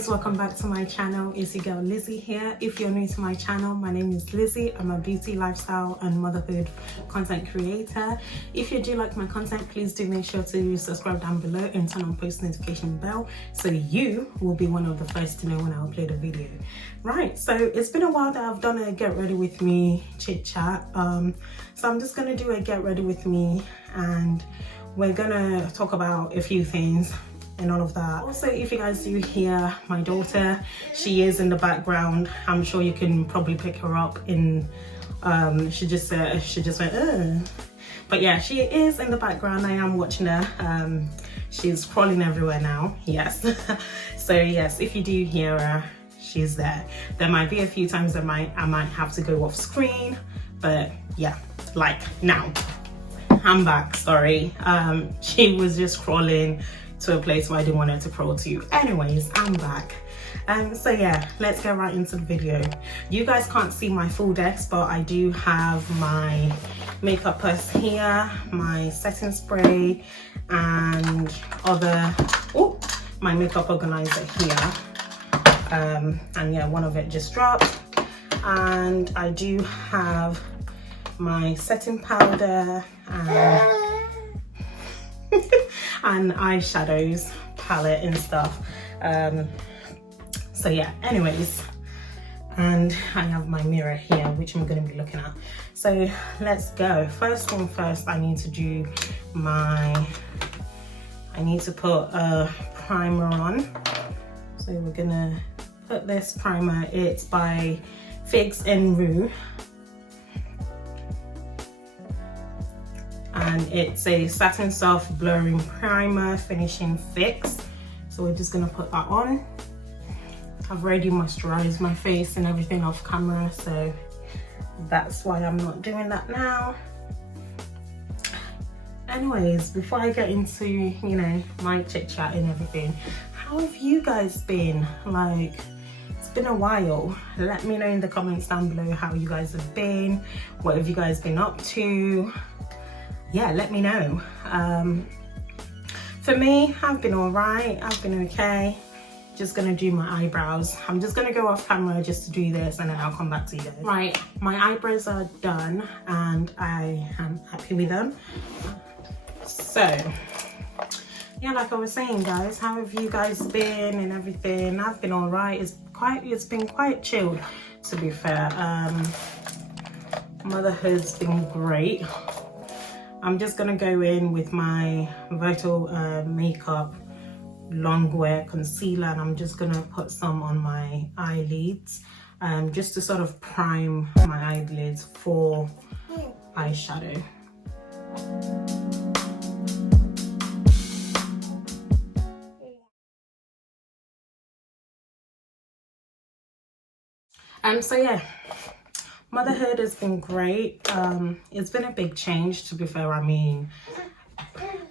guys, welcome back to my channel. It's your girl Lizzie here. If you're new to my channel, my name is Lizzie. I'm a beauty, lifestyle and motherhood content creator. If you do like my content, please do make sure to subscribe down below and turn on post notification bell so you will be one of the first to know when I upload a video. Right, so it's been a while that I've done a get ready with me chit chat. So I'm just gonna do a get ready with me and we're gonna talk about a few things and all of that. Also, if you guys do hear my daughter, she is in the background. I'm sure you can probably pick her up in she just went ugh. But yeah, she is in the background. I am watching her. She's crawling everywhere now. Yes. So yes, if you do hear her, she's there. There might be a few times that I might have to go off screen, but yeah, like now I'm back. Sorry, she was just crawling to a place where I didn't want her to crawl to. Anyways, I'm back. So yeah, let's get right into the video. You guys can't see my full desk, but I do have my makeup purse here, my setting spray, and my makeup organizer here. And yeah, one of it just dropped. And I do have my setting powder and eyeshadows palette and stuff. So yeah, anyways, and I have my mirror here which I'm going to be looking at. So let's go. First thing first, I need to put a primer on. So we're gonna put this primer. It's by Figs and Rue, and it's a satin soft blurring primer finishing fix. So we're just gonna put that on. I've already moisturized my face and everything off camera, so that's why I'm not doing that now. Anyways, before I get into, you know, my chit chat and everything, how have you guys been? Like, it's been a while. Let me know in the comments down below how you guys have been. What have you guys been up to? Yeah, let me know. For me, I've been all right. I've been okay. Just gonna do my eyebrows. I'm just gonna go off camera just to do this and then I'll come back to you guys. Right, my eyebrows are done and I am happy with them. So yeah, like I was saying, guys, how have you guys been and everything? I've been all right. It's been quite chilled, to be fair. Motherhood's been great. I'm just gonna go in with my Vital Makeup long wear concealer, and I'm just gonna put some on my eyelids, just to sort of prime my eyelids for eyeshadow. So yeah, motherhood has been great. It's been a big change, to be fair. I mean,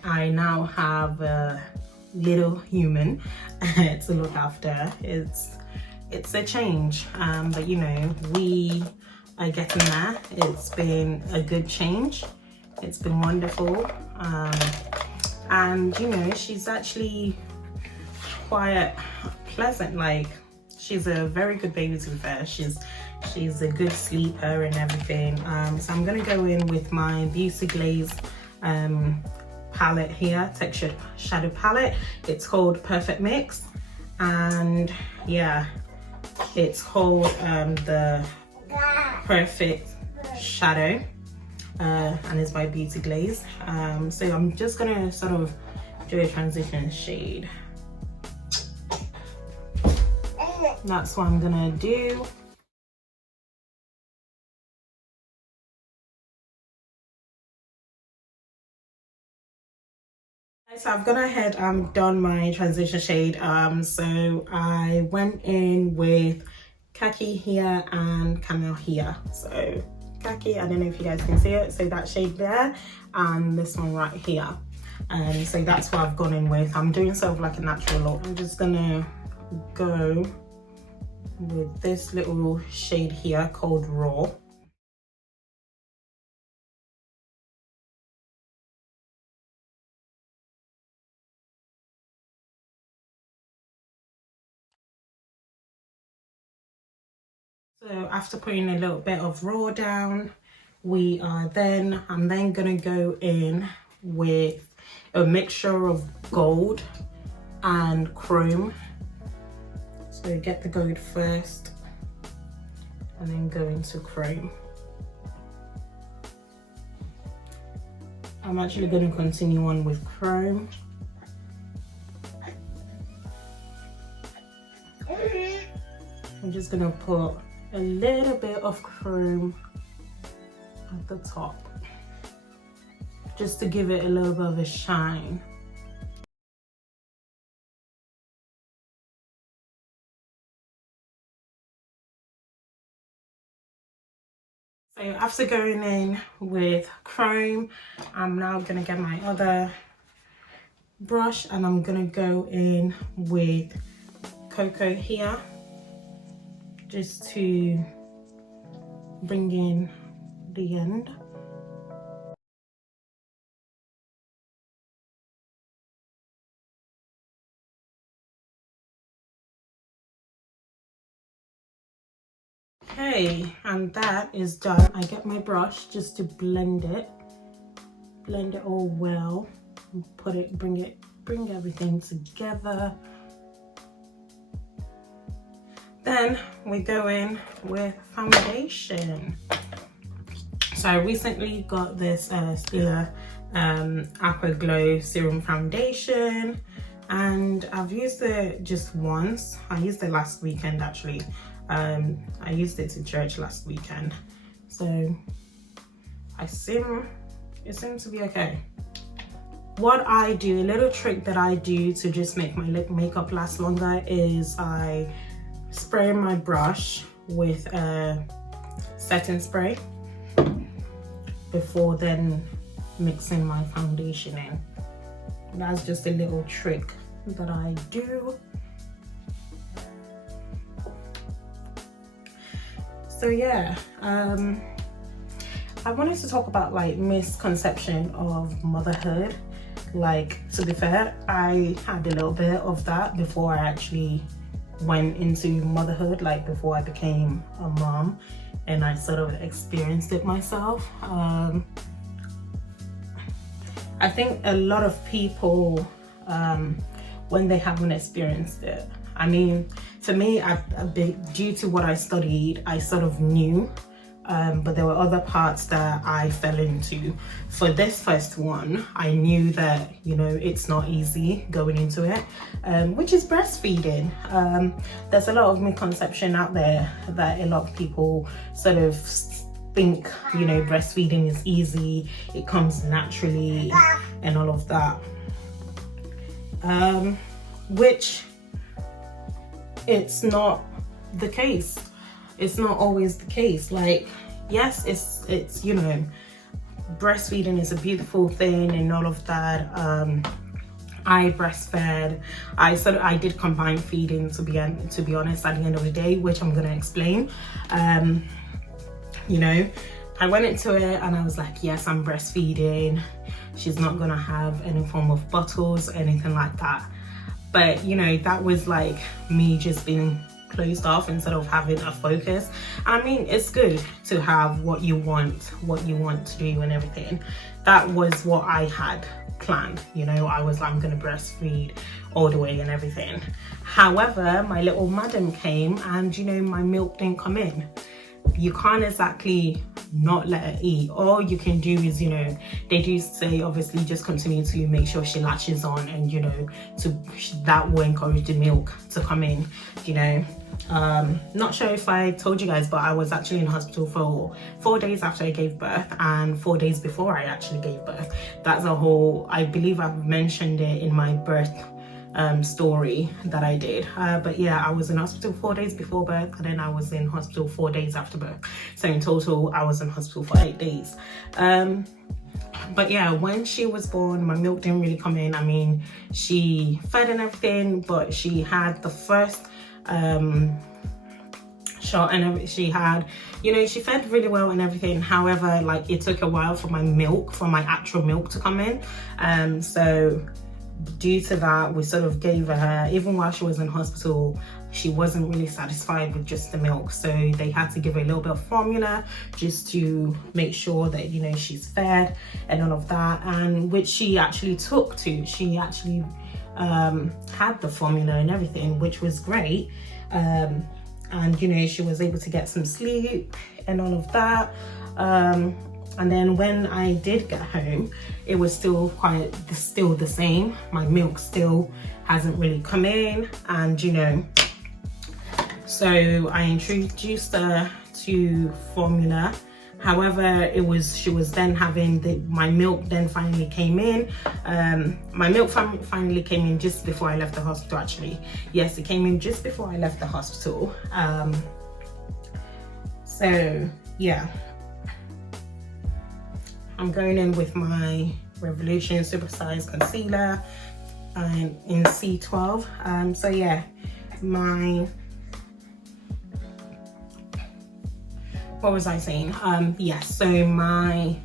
I now have a little human to look after. It's a change, but you know, we are getting there. It's been a good change. It's been wonderful, and you know, she's actually quite pleasant. Like, she's a very good baby, to be fair. She's a good sleeper and everything. So I'm gonna go in with my Beauty Glazed palette here, textured shadow palette. It's called Perfect Mix, and yeah, it's called the Perfect Shadow, and it's by Beauty Glazed. So I'm just gonna sort of do a transition shade. That's what I'm gonna do. So I've gone ahead and done my transition shade. So I went in with khaki here and camel here. So khaki, I don't know if you guys can see it. So that shade there and this one right here. So that's what I've gone in with. I'm doing sort of like a natural look. I'm just gonna go with this little shade here called Raw. So after putting a little bit of raw down, I'm then gonna go in with a mixture of gold and chrome. So get the gold first and then go into chrome. I'm actually going to continue on with chrome. I'm just going to put a little bit of chrome at the top just to give it a little bit of a shine. So after going in with chrome, I'm now going to get my other brush and I'm going to go in with cocoa here just to bring in the end. Okay, and that is done. I get my brush just to blend it all well, and bring everything together. Then we go in with foundation. So I recently got this Stila Aqua Glow Serum Foundation, and I've used it just once. I used it last weekend actually. I used it to church last weekend, so it seems to be okay. What I do, a little trick that I do to just make my lip makeup last longer, is I spray my brush with a setting spray before then mixing my foundation in. That's just a little trick that I do. So yeah, I wanted to talk about like misconception of motherhood. Like, to be fair, I had a little bit of that before I actually went into motherhood, like before I became a mom, and I sort of experienced it myself. I think a lot of people, when they haven't experienced it, I mean, for me, due to what I studied, I sort of knew, but there were other parts that I fell into. For this first one, I knew that, you know, it's not easy going into it, which is breastfeeding. There's a lot of misconception out there that a lot of people sort of think, you know, breastfeeding is easy, it comes naturally and all of that, which it's not the case. It's not always the case. Like, yes, it's you know, breastfeeding is a beautiful thing and all of that. I breastfed. I did combined feeding, to be honest, at the end of the day, which I'm gonna explain. You know, I went into it and I was like, yes, I'm breastfeeding. She's not gonna have any form of bottles, anything like that. But you know, that was like me just being closed off instead of having a focus. I mean, it's good to have what you want to do and everything. That was what I had planned, you know. I was like, I'm gonna breastfeed all the way and everything. However, my little madam came and, you know, my milk didn't come in. You can't exactly not let her eat. All you can do is, you know, they do say obviously just continue to make sure she latches on, and you know, that will encourage the milk to come in, you know. Not sure if I told you guys, but I was actually in hospital for 4 days after I gave birth and 4 days before I actually gave birth. That's a whole, I believe I've mentioned it in my birth story that I did, but yeah, I was in hospital 4 days before birth, and then I was in hospital 4 days after birth. So in total, I was in hospital for 8 days. But yeah, when she was born, my milk didn't really come in. I mean, she fed and everything, but she had the first shot and she had, you know, she fed really well and everything. However, like, it took a while for my actual milk to come in. So due to that, we sort of gave her, even while she was in hospital, she wasn't really satisfied with just the milk, so they had to give her a little bit of formula just to make sure that, you know, she's fed and all of that, and which she actually took to. She actually had the formula and everything, which was great. And you know, she was able to get some sleep and all of that. And then when I did get home, it was still the same. My milk still hasn't really come in, and you know, so I introduced her to formula. However, she was then having my milk then finally came in. My milk finally came in just before I left the hospital, actually. Yes, it came in just before I left the hospital. So yeah, I'm going in with my Revolution Supersize Concealer and in C12. So yeah, what was I saying? Yes, so my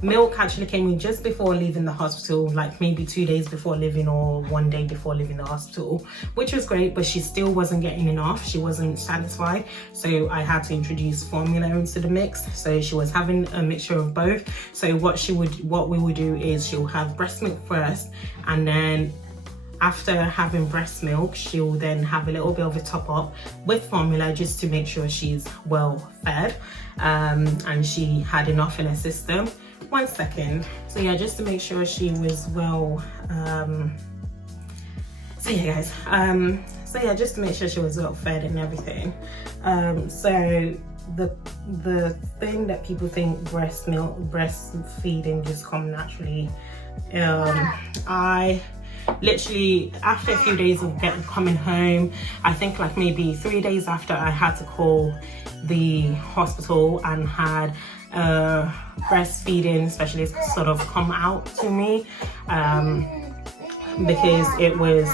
milk actually came in just before leaving the hospital, like maybe 2 days before leaving or 1 day before leaving the hospital, which was great, but she still wasn't getting enough. She wasn't satisfied, so I had to introduce formula into the mix. So she was having a mixture of both. So what we would do is she'll have breast milk first, and then after having breast milk, she'll then have a little bit of a top up with formula just to make sure she's well fed, and she had enough in her system. 1 second. So yeah, just to make sure she was well, so yeah guys, so yeah, just to make sure she was well fed and everything. So the thing that people think breastfeeding just come naturally, I literally, after a few days of coming home, I think like maybe 3 days after, I had to call the hospital and had a breastfeeding specialist sort of come out to me, because it was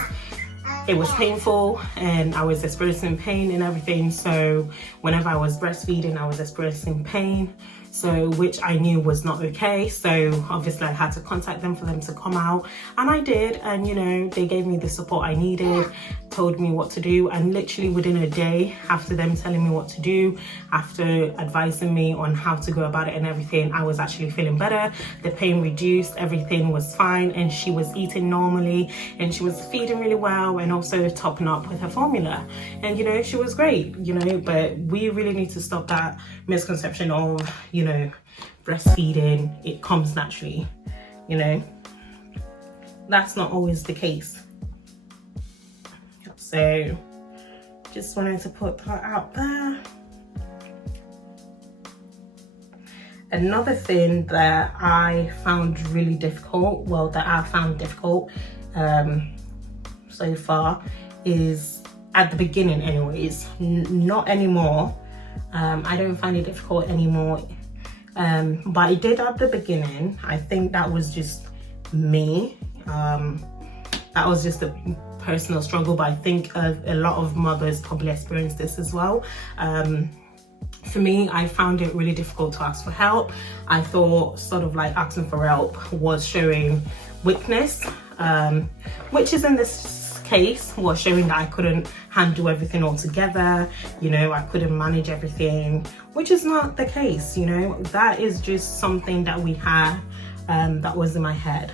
painful and I was experiencing pain and everything. So whenever I was breastfeeding, I was experiencing pain, so which I knew was not okay. So obviously I had to contact them for them to come out, and I did, and you know, they gave me the support I needed, told me what to do, and literally within a day after them telling me what to do, after advising me on how to go about it and everything, I was actually feeling better. The pain reduced, everything was fine, and she was eating normally, and she was feeding really well, and also topping up with her formula, and you know, she was great, you know. But we really need to stop that misconception of, you know, breastfeeding, it comes naturally. You know, that's not always the case. So just wanted to put that out there. Another thing that I found really difficult, well, that I found difficult so far, is at the beginning anyways, not anymore. I don't find it difficult anymore, but I did at the beginning. I think that was just me. That was just a personal struggle, but I think a lot of mothers probably experience this as well. For me, I found it really difficult to ask for help. I thought sort of like asking for help was showing weakness, which is in this case was showing that I couldn't handle everything all together. You know, I couldn't manage everything, which is not the case. You know, that is just something that we had, that was in my head.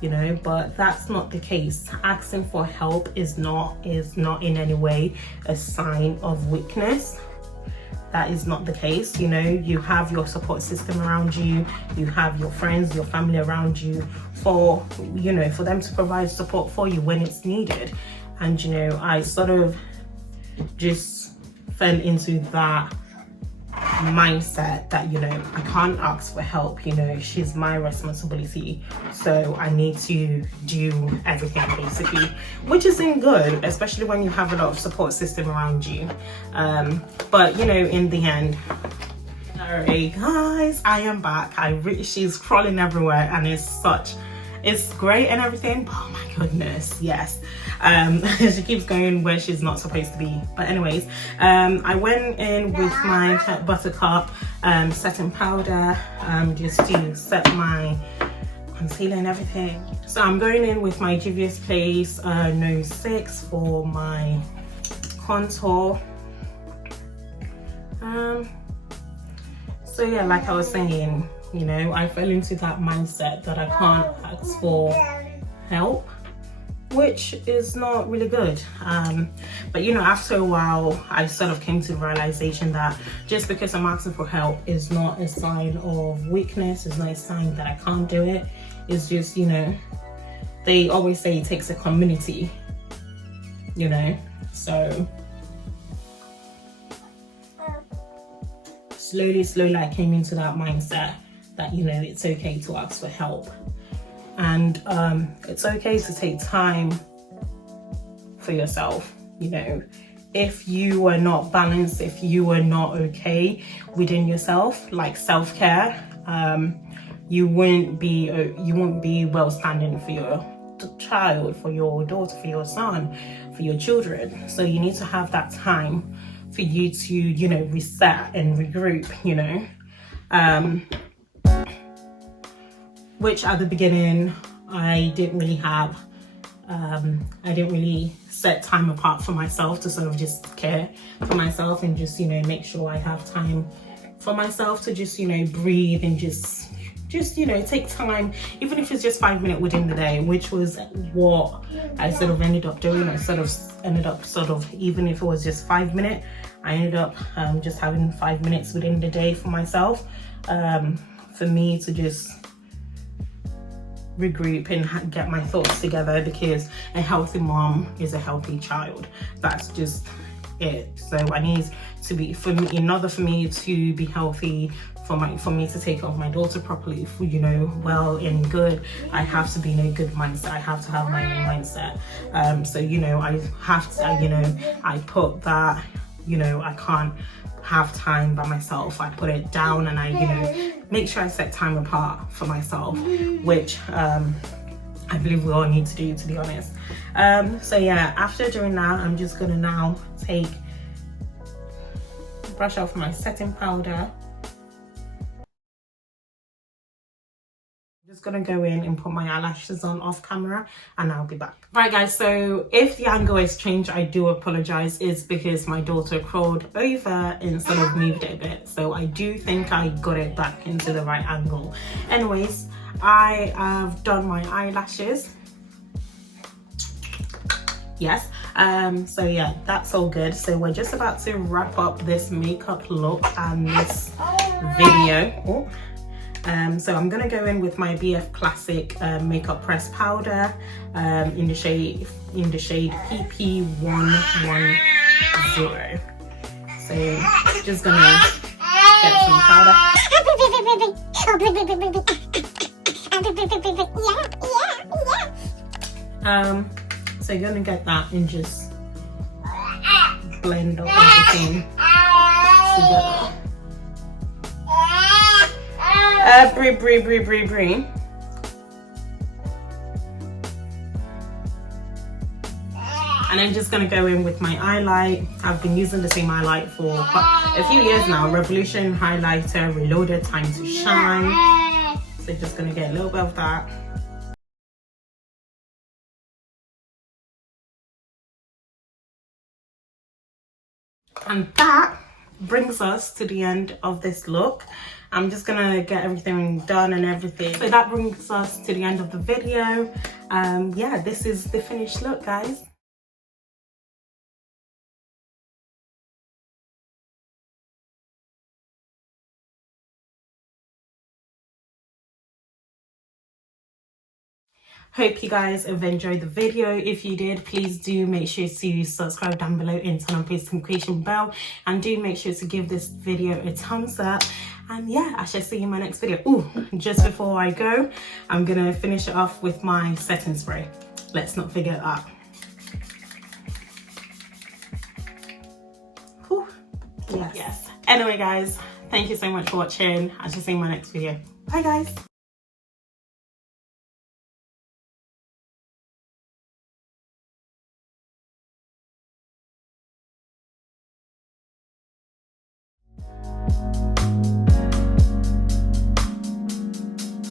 You know, but that's not the case. Asking for help is not in any way a sign of weakness. That is not the case. You know, you have your support system around you, you have your friends, your family around you for, you know, for them to provide support for you when it's needed. And you know, I sort of just fell into that mindset that, you know, I can't ask for help, you know, she's my responsibility, so I need to do everything basically, which isn't good, especially when you have a lot of support system around you. But you know, in the end, sorry guys, I am back. She's crawling everywhere, and it's great and everything, but oh my goodness, yes. She keeps going where she's not supposed to be. But anyways, I went in with my Buttercup setting powder, just to set my concealer and everything. So I'm going in with my Juvia's Place No 6 for my contour. So yeah, like I was saying, you know, I fell into that mindset that I can't ask for help, which is not really good. But you know, after a while, I sort of came to the realization that just because I'm asking for help is not a sign of weakness, it's not a sign that I can't do it. It's just, you know, they always say it takes a community, you know, so slowly I came into that mindset that, you know, it's okay to ask for help, and it's okay to take time for yourself. You know, if you are not balanced, if you are not okay within yourself, like self-care, you won't be well standing for your child, for your daughter, for your son, for your children. So you need to have that time for you to, you know, reset and regroup, you know, which at the beginning I didn't really have. I didn't really set time apart for myself to sort of just care for myself and just, you know, make sure I have time for myself to just, you know, breathe and just, you know, take time, even if it's just 5 minutes within the day, which was what I sort of ended up doing. I sort of, even if it was just 5 minutes, I ended up just having 5 minutes within the day for myself, for me to just regroup and get my thoughts together, because a healthy mom is a healthy child. That's just it. So I need to be, for me, in order for me to be healthy, for me to take care of my daughter properly, you know, well and good, I have to be in a good mindset. I have to have my own mindset. So, you know, I have to, you know, I put that, you know, I can't have time by myself. I put it down and I, you know, make sure I set time apart for myself, which I believe we all need to do, to be honest. So yeah, after doing that, I'm just gonna now brush off my setting powder. Just gonna go in and put my eyelashes on off camera and I'll be back. Right guys, so if the angle is changed, I do apologize. It's because my daughter crawled over and sort of moved it a bit, so I do think I got it back into the right angle. Anyways, I have done my eyelashes. Yes, so yeah, that's all good. So we're just about to wrap up this makeup look and this video. So I'm gonna go in with my BF Classic makeup press powder in the shade PP110. So just gonna get some powder. So you're gonna get that and just blend up everything together. Breathe. And I'm just gonna go in with my highlight. I've been using the same highlight for a few years now. Revolution highlighter, Reloaded, Time to Shine. So just gonna get a little bit of that. And that brings us to the end of this look. I'm just gonna get everything done and everything. So that brings us to the end of the video. Yeah, this is the finished look, guys. Hope you guys have enjoyed the video. If you did, please do make sure to subscribe down below and turn on post notification bell, and do make sure to give this video a thumbs up. And yeah, I shall see you in my next video. Ooh, just before I go, I'm gonna finish it off with my setting spray. Let's not forget that. Whew. Yes. Anyway guys, thank you so much for watching. I shall see you in my next video. Bye guys.